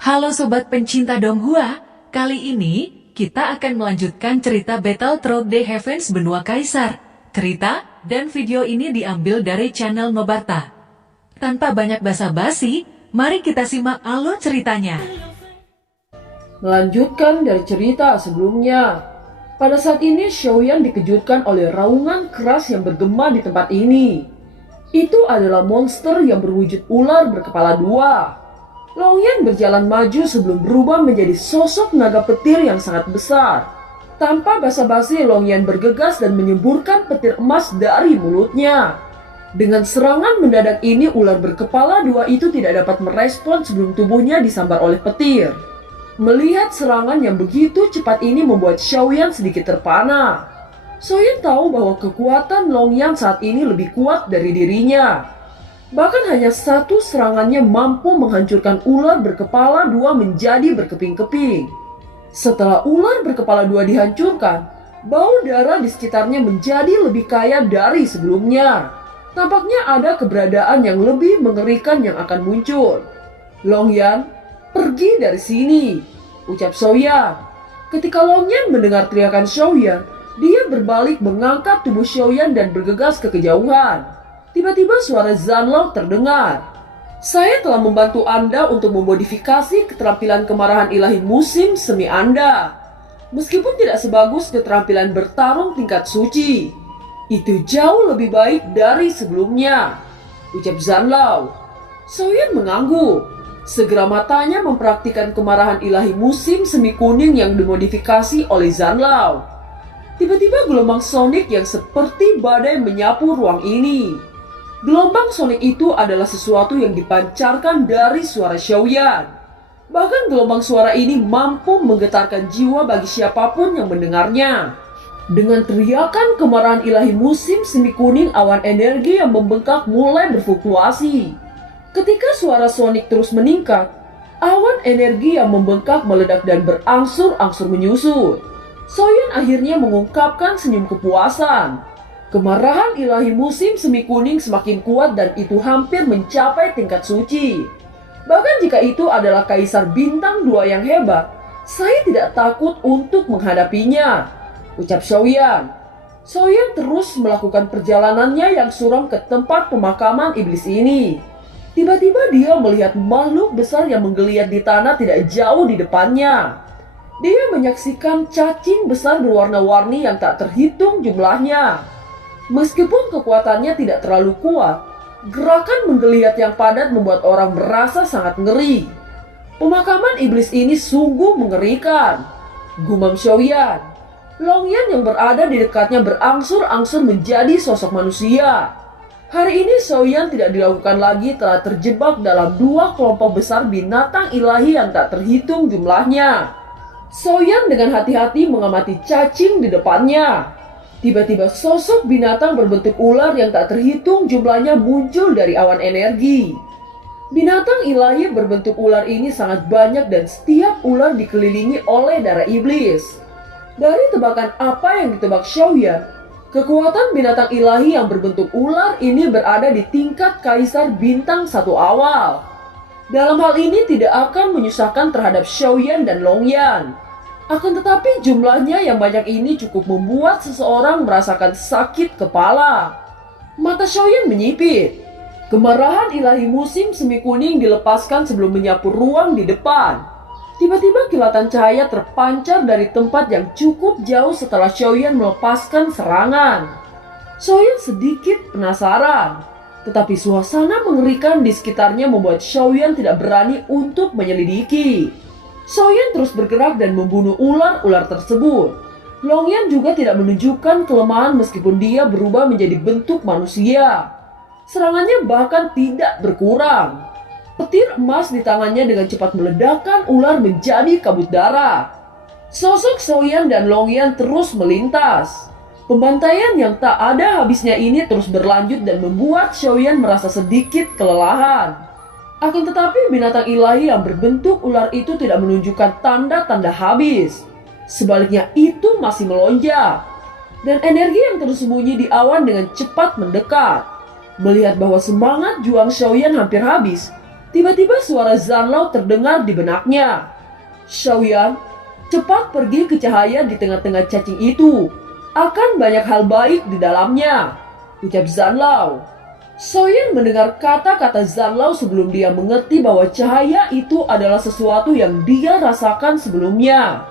Halo Sobat pencinta Donghua, kali ini kita akan melanjutkan cerita Battle Through the Heavens Benua Kaisar. Cerita dan video ini diambil dari channel Nobarta. Tanpa banyak basa-basi, mari kita simak alur ceritanya. Melanjutkan dari cerita sebelumnya, pada saat ini Xiaoyan dikejutkan oleh raungan keras yang bergema di tempat ini. Itu adalah monster yang berwujud ular berkepala dua. Longyan berjalan maju sebelum berubah menjadi sosok naga petir yang sangat besar. Tanpa basa-basi, Longyan bergegas dan menyemburkan petir emas dari mulutnya. Dengan serangan mendadak ini, ular berkepala dua itu tidak dapat merespon sebelum tubuhnya disambar oleh petir. Melihat serangan yang begitu cepat ini membuat Xiaoyan sedikit terpana. Xiaoyan tahu bahwa kekuatan Longyan saat ini lebih kuat dari dirinya. Bahkan hanya satu serangannya mampu menghancurkan ular berkepala dua menjadi berkeping-keping. Setelah ular berkepala dua dihancurkan, bau darah di sekitarnya menjadi lebih kaya dari sebelumnya. Tampaknya ada keberadaan yang lebih mengerikan yang akan muncul. Longyan, pergi dari sini, ucap Xiaoyan. Ketika Longyan mendengar teriakan Xiaoyan, dia berbalik mengangkat tubuh Xiaoyan dan bergegas ke kejauhan. Tiba-tiba suara Zanlao terdengar. Saya telah membantu Anda untuk memodifikasi keterampilan kemarahan ilahi musim semi Anda. Meskipun tidak sebagus keterampilan bertarung tingkat suci, itu jauh lebih baik dari sebelumnya, ucap Zanlao. Xiaoyan mengangguk. Segera matanya mempraktikkan kemarahan ilahi musim semi kuning yang dimodifikasi oleh Zanlao. Tiba-tiba gelombang sonik yang seperti badai menyapu ruang ini. Gelombang sonik itu adalah sesuatu yang dipancarkan dari suara Xiaoyan. Bahkan gelombang suara ini mampu menggetarkan jiwa bagi siapapun yang mendengarnya. Dengan teriakan kemarahan ilahi musim semi kuning, awan energi yang membengkak mulai berfluktuasi. Ketika suara sonik terus meningkat, awan energi yang membengkak meledak dan berangsur-angsur menyusut. Xiaoyan akhirnya mengungkapkan senyum kepuasan. Kemarahan ilahi musim semi kuning semakin kuat dan itu hampir mencapai tingkat suci. Bahkan jika itu adalah Kaisar Bintang 2 yang hebat, saya tidak takut untuk menghadapinya, ucap Xiaoyan. Xiaoyan terus melakukan perjalanannya yang suram ke tempat pemakaman iblis ini. Tiba-tiba dia melihat makhluk besar yang menggeliat di tanah tidak jauh di depannya. Dia menyaksikan cacing besar berwarna-warni yang tak terhitung jumlahnya. Meskipun kekuatannya tidak terlalu kuat, gerakan menggeliat yang padat membuat orang merasa sangat ngeri. Pemakaman iblis ini sungguh mengerikan, gumam Xiaoyan. Longyan yang berada di dekatnya berangsur-angsur menjadi sosok manusia. Hari ini Xiaoyan tidak dilakukan lagi telah terjebak dalam dua kelompok besar binatang ilahi yang tak terhitung jumlahnya. Xiaoyan dengan hati-hati mengamati cacing di depannya. Tiba-tiba sosok binatang berbentuk ular yang tak terhitung jumlahnya muncul dari awan energi. Binatang ilahi berbentuk ular ini sangat banyak dan setiap ular dikelilingi oleh darah iblis. Dari tebakan apa yang ditebak Xiaoyan, kekuatan binatang ilahi yang berbentuk ular ini berada di tingkat Kaisar Bintang 1 awal. Dalam hal ini tidak akan menyusahkan terhadap Xiaoyan dan Longyan. Akan tetapi jumlahnya yang banyak ini cukup membuat seseorang merasakan sakit kepala. Mata Xiaoyan menyipit. Kemarahan ilahi musim semi kuning dilepaskan sebelum menyapu ruang di depan. Tiba-tiba kilatan cahaya terpancar dari tempat yang cukup jauh setelah Xiaoyan melepaskan serangan. Xiaoyan sedikit penasaran. Tetapi suasana mengerikan di sekitarnya membuat Xiaoyan tidak berani untuk menyelidiki. Xiaoyan terus bergerak dan membunuh ular-ular tersebut. Longyan juga tidak menunjukkan kelemahan meskipun dia berubah menjadi bentuk manusia. Serangannya bahkan tidak berkurang. Petir emas di tangannya dengan cepat meledakkan ular menjadi kabut darah. Sosok Xiaoyan dan Longyan terus melintas. Pembantaian yang tak ada habisnya ini terus berlanjut dan membuat Xiaoyan merasa sedikit kelelahan. Akan tetapi binatang ilahi yang berbentuk ular itu tidak menunjukkan tanda-tanda habis. Sebaliknya itu masih melonjak. Dan energi yang tersembunyi di awan dengan cepat mendekat. Melihat bahwa semangat juang Xiaoyan hampir habis, Tiba-tiba suara Zanlao terdengar di benaknya. Xiaoyan, cepat pergi ke cahaya di tengah-tengah cacing itu. Akan banyak hal baik di dalamnya, ucap Zanlao. Xiaoyan mendengar kata-kata Zanlao sebelum dia mengerti bahwa cahaya itu adalah sesuatu yang dia rasakan sebelumnya.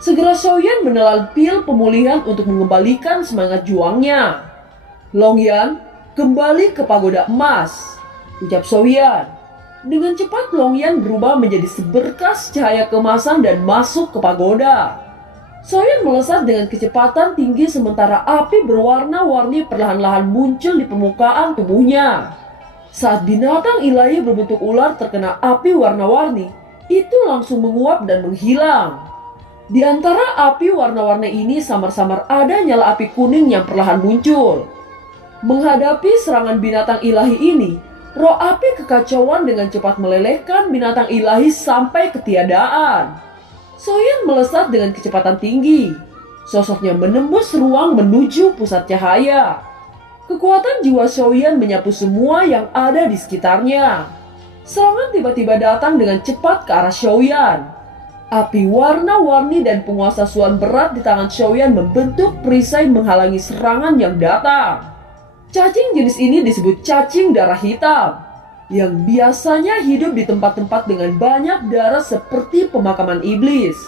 Segera Xiaoyan menelan pil pemulihan untuk mengembalikan semangat juangnya. Longyan, kembali ke pagoda emas, ucap Xiaoyan. Dengan cepat Longyan berubah menjadi seberkas cahaya keemasan dan masuk ke pagoda. Xiaoyan melesat dengan kecepatan tinggi sementara api berwarna-warni perlahan-lahan muncul di permukaan tubuhnya. Saat binatang ilahi berbentuk ular terkena api warna-warni, itu langsung menguap dan menghilang. Di antara api warna-warni ini samar-samar ada nyala api kuning yang perlahan muncul. Menghadapi serangan binatang ilahi ini, roh api kekacauan dengan cepat melelehkan binatang ilahi sampai ketiadaan. Xiaoyan melesat dengan kecepatan tinggi. Sosoknya menembus ruang menuju pusat cahaya. Kekuatan jiwa Xiaoyan menyapu semua yang ada di sekitarnya. Serangan tiba-tiba datang dengan cepat ke arah Xiaoyan. Api warna-warni dan penguasa suan berat di tangan Xiaoyan membentuk perisai menghalangi serangan yang datang. Cacing jenis ini disebut cacing darah hitam, yang biasanya hidup di tempat-tempat dengan banyak darah seperti pemakaman iblis.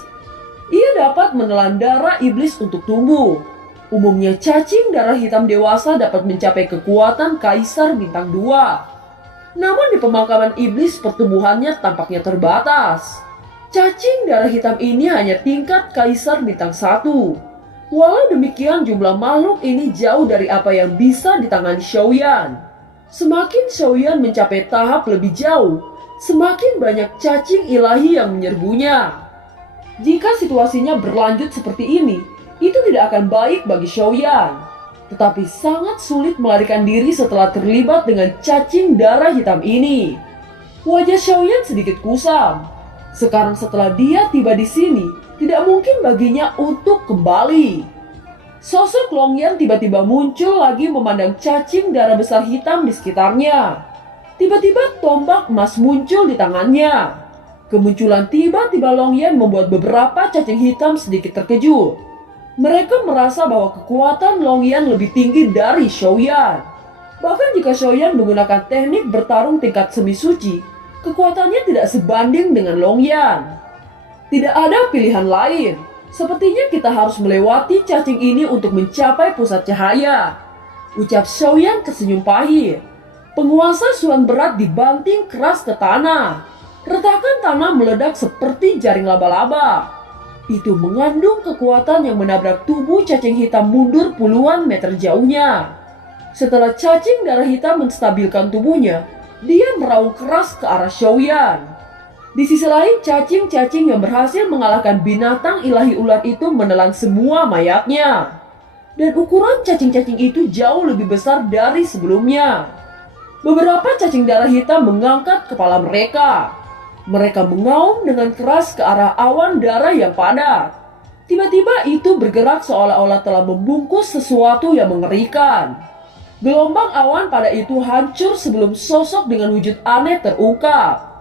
Ia dapat menelan darah iblis untuk tumbuh. Umumnya cacing darah hitam dewasa dapat mencapai kekuatan kaisar bintang 2. Namun di pemakaman iblis pertumbuhannya tampaknya terbatas. Cacing darah hitam ini hanya tingkat kaisar bintang 1. Walau demikian jumlah makhluk ini jauh dari apa yang bisa ditangani Xiaoyan. Semakin Xiaoyan mencapai tahap lebih jauh, semakin banyak cacing ilahi yang menyerbunya. Jika situasinya berlanjut seperti ini, itu tidak akan baik bagi Xiaoyan. Tetapi sangat sulit melarikan diri setelah terlibat dengan cacing darah hitam ini. Wajah Xiaoyan sedikit kusam. Sekarang setelah dia tiba di sini, tidak mungkin baginya untuk kembali. Sosok Longyan tiba-tiba muncul lagi memandang cacing darah besar hitam di sekitarnya. Tiba-tiba tombak emas muncul di tangannya. Kemunculan tiba-tiba Longyan membuat beberapa cacing hitam sedikit terkejut. Mereka merasa bahwa kekuatan Longyan lebih tinggi dari Xiaoyan. Bahkan jika Xiaoyan menggunakan teknik bertarung tingkat semi suci, kekuatannya tidak sebanding dengan Longyan. Tidak ada pilihan lain. Sepertinya kita harus melewati cacing ini untuk mencapai pusat cahaya, ucap Xiaoyan tersenyum pahit. Penguasa suan berat dibanting keras ke tanah. Retakan tanah meledak seperti jaring laba-laba. Itu mengandung kekuatan yang menabrak tubuh cacing hitam mundur puluhan meter jauhnya. Setelah cacing darah hitam menstabilkan tubuhnya, dia meraung keras ke arah Xiaoyan. Di sisi lain, cacing-cacing yang berhasil mengalahkan binatang ilahi ular itu menelan semua mayatnya. Dan ukuran cacing-cacing itu jauh lebih besar dari sebelumnya. Beberapa cacing darah hitam mengangkat kepala mereka. Mereka mengaum dengan keras ke arah awan darah yang padat. Tiba-tiba itu bergerak seolah-olah telah membungkus sesuatu yang mengerikan. Gelombang awan pada itu hancur sebelum sosok dengan wujud aneh terungkap.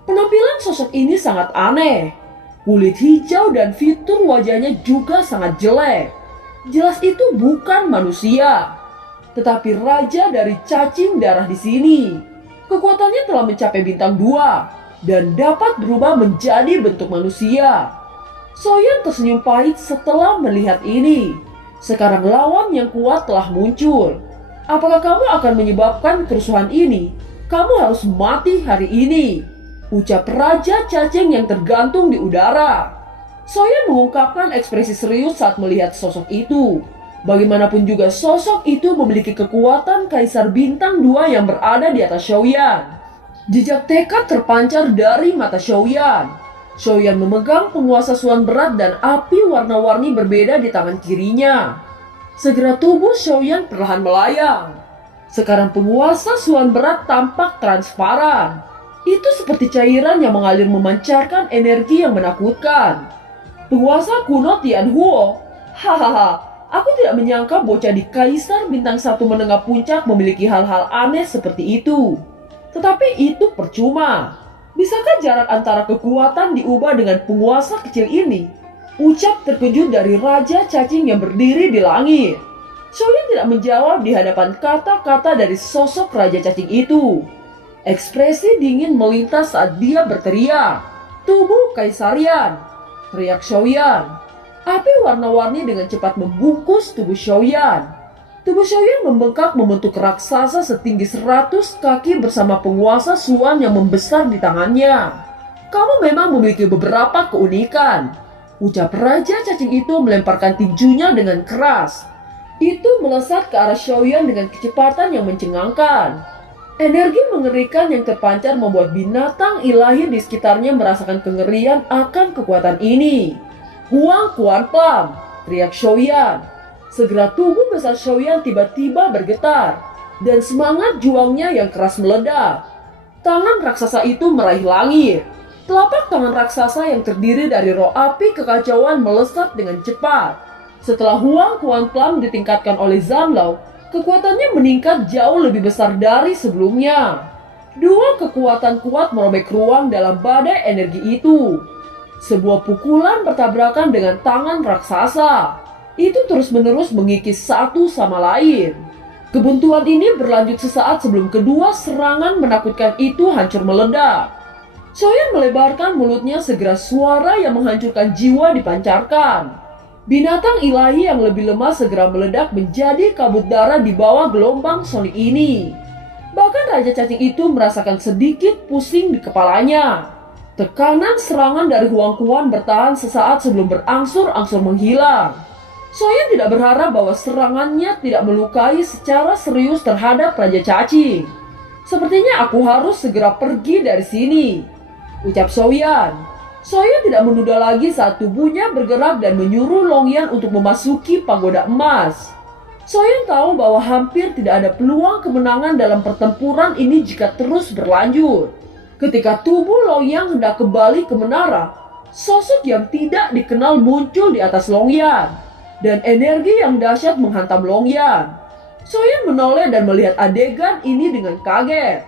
Penampilan sosok ini sangat aneh. Kulit hijau dan fitur wajahnya juga sangat jelek. Jelas itu bukan manusia, tetapi raja dari cacing darah di sini. Kekuatannya telah mencapai bintang 2 dan dapat berubah menjadi bentuk manusia. Xiaoyan tersenyum pahit setelah melihat ini. Sekarang lawan yang kuat telah muncul. Apakah kamu akan menyebabkan kerusuhan ini? Kamu harus mati hari ini, ucap Raja Cacing yang tergantung di udara. Xiaoyan mengungkapkan ekspresi serius saat melihat sosok itu. Bagaimanapun juga sosok itu memiliki kekuatan Kaisar Bintang 2 yang berada di atas Xiaoyan. Jejak tekad terpancar dari mata Xiaoyan. Xiaoyan memegang penguasa suan berat dan api warna-warni berbeda di tangan kirinya. Segera tubuh Xiaoyan perlahan melayang. Sekarang penguasa suan berat tampak transparan. Itu seperti cairan yang mengalir memancarkan energi yang menakutkan. Penguasa kuno Tianhuo. Hahaha, aku tidak menyangka bocah di Kaisar Bintang 1 menengah puncak memiliki hal-hal aneh seperti itu. Tetapi itu percuma. Bisakah jarak antara kekuatan diubah dengan penguasa kecil ini? Ucap terkejut dari Raja Cacing yang berdiri di langit. Xiaoyan tidak menjawab di hadapan kata-kata dari sosok Raja Cacing itu. Ekspresi dingin melintas saat dia berteriak, "Tubuh Kaisarian!" Teriak Xiaoyan. Api warna-warni dengan cepat membungkus tubuh Xiaoyan. Tubuh Xiaoyan membengkak membentuk raksasa setinggi 100 kaki bersama penguasa Suan yang membesar di tangannya. "Kamu memang memiliki beberapa keunikan," ucap Raja Cacing itu melemparkan tinjunya dengan keras. Itu melesat ke arah Xiaoyan dengan kecepatan yang mencengangkan. Energi mengerikan yang terpancar membuat binatang ilahi di sekitarnya merasakan kengerian akan kekuatan ini. "Huang Quan Plam!" teriak Xiaoyan. Segera tubuh besar Xiaoyan tiba-tiba bergetar, dan semangat juangnya yang keras meledak. Tangan raksasa itu meraih langit. Telapak tangan raksasa yang terdiri dari roh api kekacauan melesat dengan cepat. Setelah Huang Quan Plam ditingkatkan oleh Zanlao, kekuatannya meningkat jauh lebih besar dari sebelumnya. Dua kekuatan kuat merobek ruang dalam badai energi itu. Sebuah pukulan bertabrakan dengan tangan raksasa. Itu terus-menerus mengikis satu sama lain. Kebuntuan ini berlanjut sesaat sebelum kedua serangan menakutkan itu hancur meledak. Xiaoyan melebarkan mulutnya segera suara yang menghancurkan jiwa dipancarkan. Binatang ilahi yang lebih lemah segera meledak menjadi kabut darah di bawah gelombang sonik ini. Bahkan Raja Cacing itu merasakan sedikit pusing di kepalanya. Tekanan serangan dari Huang Quan bertahan sesaat sebelum berangsur-angsur menghilang. Xiaoyan tidak berharap bahwa serangannya tidak melukai secara serius terhadap Raja Cacing. "Sepertinya aku harus segera pergi dari sini," ucap Xiaoyan. Xiaoyan tidak menunda lagi saat tubuhnya bergerak dan menyuruh Longyan untuk memasuki pagoda emas. Xiaoyan tahu bahwa hampir tidak ada peluang kemenangan dalam pertempuran ini jika terus berlanjut. Ketika tubuh Longyan hendak kembali ke menara, sosok yang tidak dikenal muncul di atas Longyan. Dan energi yang dahsyat menghantam Longyan. Xiaoyan menoleh dan melihat adegan ini dengan kaget.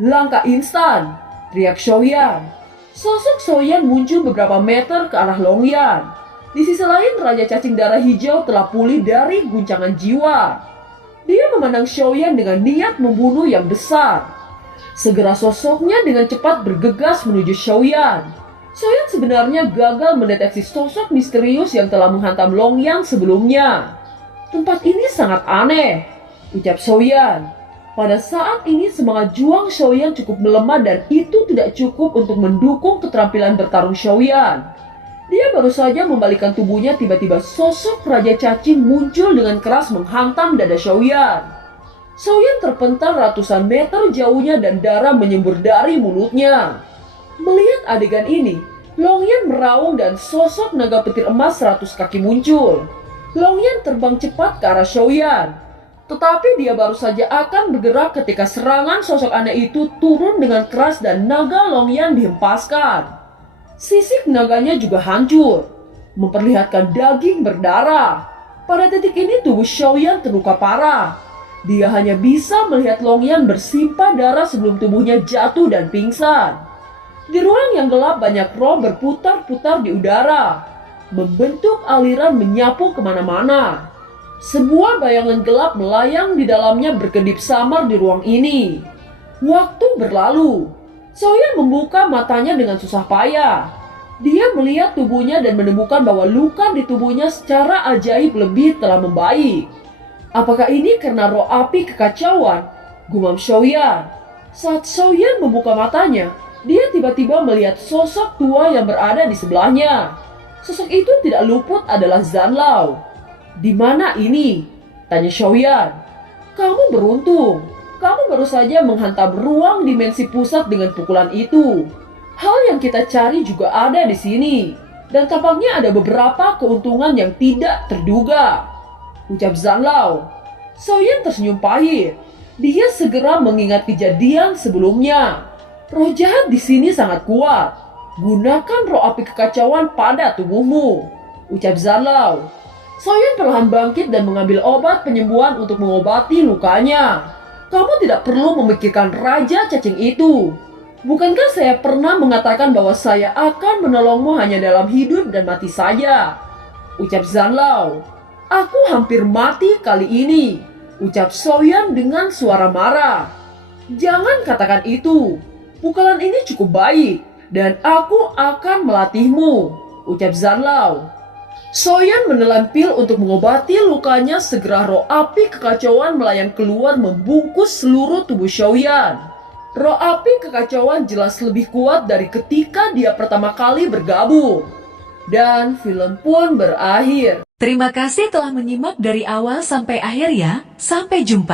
"Langkah instan!" teriak Xiaoyan. Sosok Xiaoyan muncul beberapa meter ke arah Longyan. Di sisi lain, Raja Cacing Darah Hijau telah pulih dari guncangan jiwa. Dia memandang Xiaoyan dengan niat membunuh yang besar. Segera sosoknya dengan cepat bergegas menuju Xiaoyan. Xiaoyan sebenarnya gagal mendeteksi sosok misterius yang telah menghantam Longyan sebelumnya. "Tempat ini sangat aneh," ucap Xiaoyan. Pada saat ini semangat juang Xiaoyan cukup melemah dan itu tidak cukup untuk mendukung keterampilan bertarung Xiaoyan. Dia baru saja membalikkan tubuhnya, tiba-tiba sosok Raja Cacing muncul dengan keras menghantam dada Xiaoyan. Xiaoyan terpental ratusan meter jauhnya dan darah menyembur dari mulutnya. Melihat adegan ini, Longyan meraung dan sosok naga petir emas 100 kaki muncul. Longyan terbang cepat ke arah Xiaoyan. Tetapi dia baru saja akan bergerak ketika serangan sosok aneh itu turun dengan keras dan naga Longyan dihempaskan. Sisik naganya juga hancur, memperlihatkan daging berdarah. Pada titik ini tubuh Xiaoyan terluka parah. Dia hanya bisa melihat Longyan bersimpah darah sebelum tubuhnya jatuh dan pingsan. Di ruang yang gelap banyak roh berputar-putar di udara, membentuk aliran menyapu kemana-mana. Sebuah bayangan gelap melayang di dalamnya berkedip samar di ruang ini. Waktu berlalu. Xiaoyan membuka matanya dengan susah payah. Dia melihat tubuhnya dan menemukan bahwa luka di tubuhnya secara ajaib lebih telah membaik. Apakah ini karena roh api kekacauan? Gumam Xiaoyan. Saat Xiaoyan membuka matanya, dia tiba-tiba melihat sosok tua yang berada di sebelahnya. Sosok itu tidak luput adalah Zanlao. "Di mana ini?" tanya Xiaoyan. "Kamu beruntung. Kamu baru saja menghantam ruang dimensi pusat dengan pukulan itu. Hal yang kita cari juga ada di sini. Dan tampaknya ada beberapa keuntungan yang tidak terduga," ucap Zanlao. Xiaoyan tersenyum pahit. Dia segera mengingat kejadian sebelumnya. "Roh jahat di sini sangat kuat. Gunakan roh api kekacauan pada tubuhmu," ucap Zanlao. Xiaoyan perlahan bangkit dan mengambil obat penyembuhan untuk mengobati lukanya. Kamu tidak perlu memikirkan Raja Cacing itu. Bukankah saya pernah mengatakan bahwa saya akan menolongmu hanya dalam hidup dan mati saja? Ucap Zanlao. Aku hampir mati kali ini, ucap Soyan dengan suara marah. Jangan katakan itu. Pukulan ini cukup baik, dan aku akan melatihmu, ucap Zanlao. Soyan menelan pil untuk mengobati lukanya. Segera roh api kekacauan melayang keluar membungkus seluruh tubuh Xiaoyan. Roh api kekacauan jelas lebih kuat dari ketika dia pertama kali bergabung. Dan film pun berakhir. Terima kasih telah menyimak dari awal sampai akhir ya. Sampai jumpa.